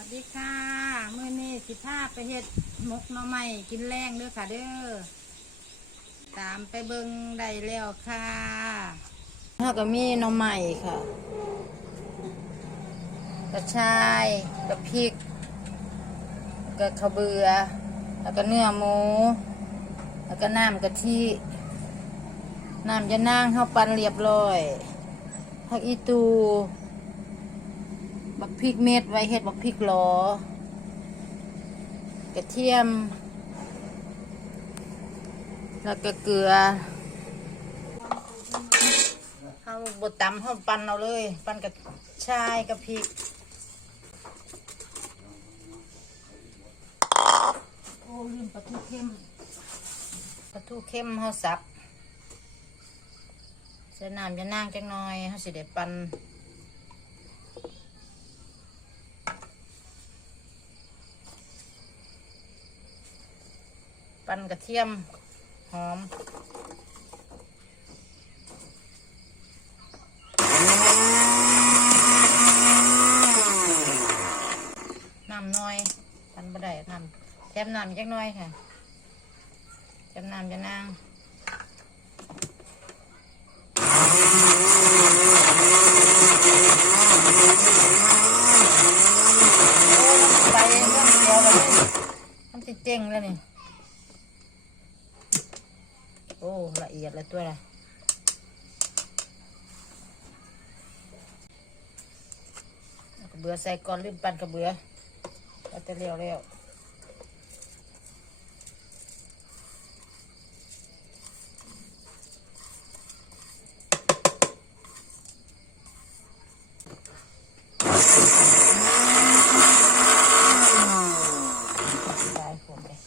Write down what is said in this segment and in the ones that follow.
วัสดีค่ะมื้อนี้สิพาไปเฮ็ดมกหน่อไม้กินแรงเด้อค่ะเด้อตามไปเบิ่งได้แล้วค่ะถ้าก็มีหน่อไม้ค่ะ กระชายกระพริกกระขาเบือ แล้วก็เนื้อหมู แล้วก็น้ำกะทิน้ำยะนางเข้าปันเรียบร้อยผักอีตู บักพริกเม็ดไว้เห็ดบักพริกหลอกระเทียม แล้วก็เกลือเอาบดตำห้องปั่นเอาเลย ปั่นกับชายกับพริกโอ้ลืมปลาทูเข้มปลาทูเข้มเขาสับใส่น้ำจะนางจังหน่อยเขาสิเด็ดปั่น นกระเทียมหอมน้ำน้อยปั่นบ่ได้น้ำแถมน้ำจักน้อยค่ะแถมน้ำจะนางไปเรื่องเดียวเลยมันติเจ๊งแล้วนี่ โอ้ละเอียดเลยตัวละเอากระเบือใส่ก่อนลืมปั่นกระเบือแล้วจะเร็วเร็วได้ผมเลย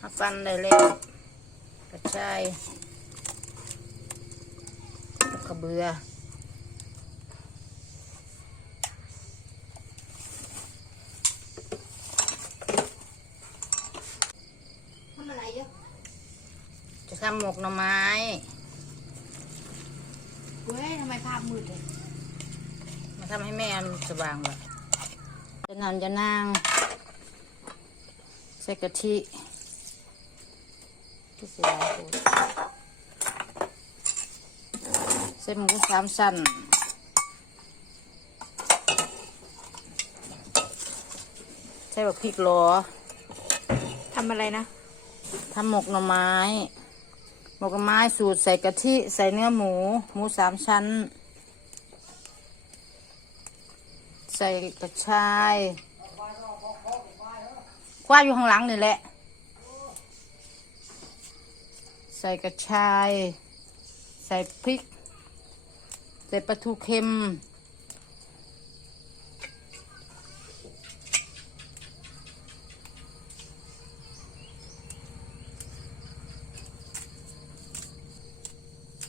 มา ปั้นได้แล้วกระชายกระเบือทำอะไรเยอะจะทำหมกหน่อไม้เว้ยทำไมภาพมืดเลยมาทำให้แม่อันสว่างเลยจะนำจะนางใส่กะทิ ที่เสียใส่หมูสามสั้นใส่แบบพริกหลอทำอะไรนะทำหมกหน่อไม้ หมกหน่อไม้สูตรใส่กะทิ ใส่เนื้อหมู หมูสามชั้น ใส่กระชาย คว้าอยู่ข้างหลังนี่แหละ ใส่กระชาย ใส่พริก ใส่ปลาทูเค็ม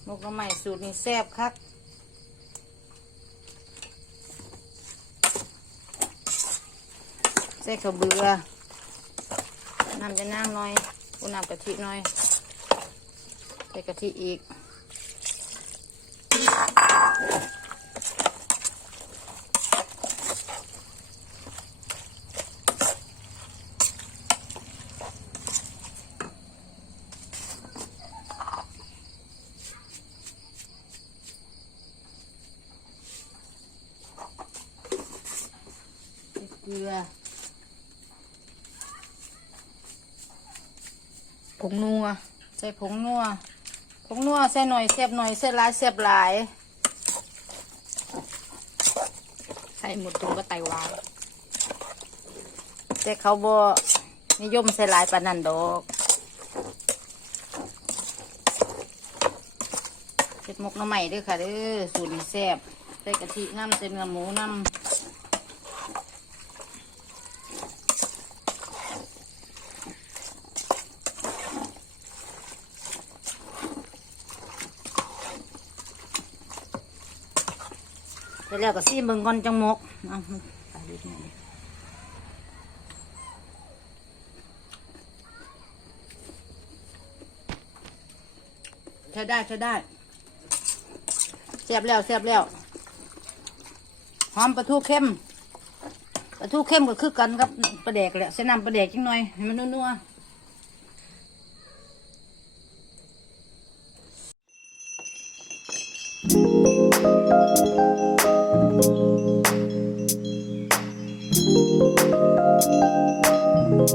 หมกหน่อไม้สูตรนี้แซ่บคักใส่ข้าวเบือน้ำจะนั่งหน่อยอุน้ำกะทิหน่อย ใส่กะทิอีก เกลือผงนัวใส่ผงนัวผ งนัวใส่หน่อยเสียบหน่อยใส่หลายเสียบหลาย ใส่หมดถุงก็ไตวายแต่เขาบ่นิยมใส่หลายปานนันดอกเห็ดหมกหน้ำใหม่ด้วยค่ะเด้อสูตรนี้แซ่บใส่กะทิน้ำใส่เนื้อหมูน้ำ ไปแล้วก็ซีเบิ่งก่อนจังมกเอาไปดูหน่อยใช้ได้ใช้ได้เสียบแล้วเสียบแล้วหอมปลาทูเข้มปลาทูเข้มก็คือกันครับปลาแดกแหละใส่น้ำปลาแดกจังหน่อยให้มันนัวๆ แ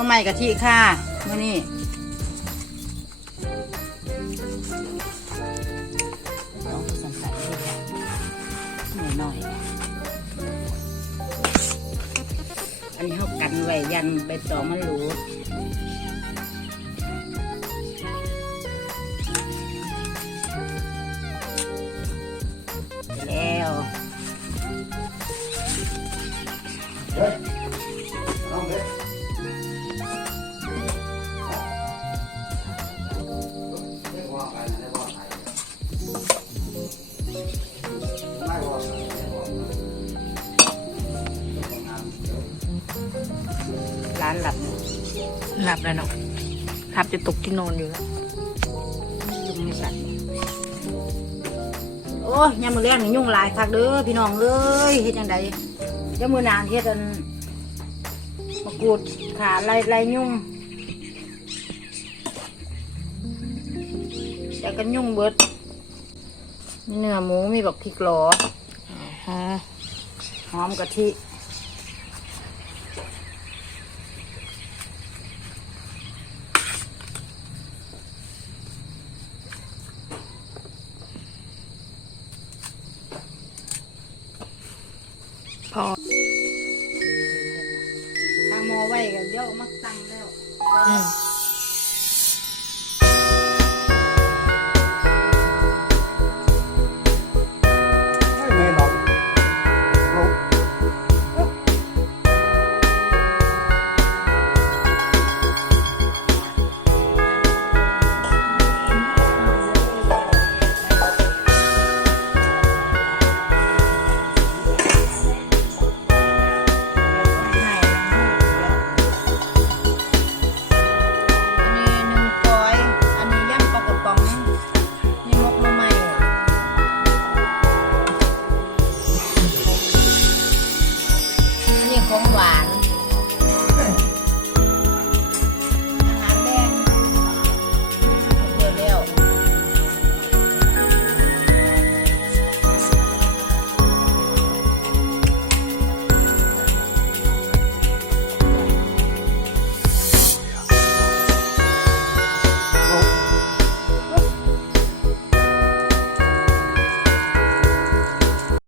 น้ำใหม่กะทิค่ะมื่อนี้ลองสั่นๆเลยค่ะหน่อยอันนี้เขากันไว้ยันใบตอมันหลูแล้ว บแล้วเนาะทับจะตกที่นอนอยู่แล้วยุงสัตว์โอ้ยยามมือแรกนี่ยุ่งหลายคักเด้อพี่น้องเอ้ยเฮ็ดจังไดยามมือนานเฮ็ดอันมะกรูดขาไล่ไล่ยุ่งแต่กันยุ่งเบิดมีเนื้อหมูมีบักพริกหลออ๋อหอมกะทิ พอ ทางหมอไว้ กันเดี๋ยวมักตังแล้ว อืม